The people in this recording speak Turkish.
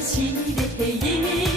しいでて夢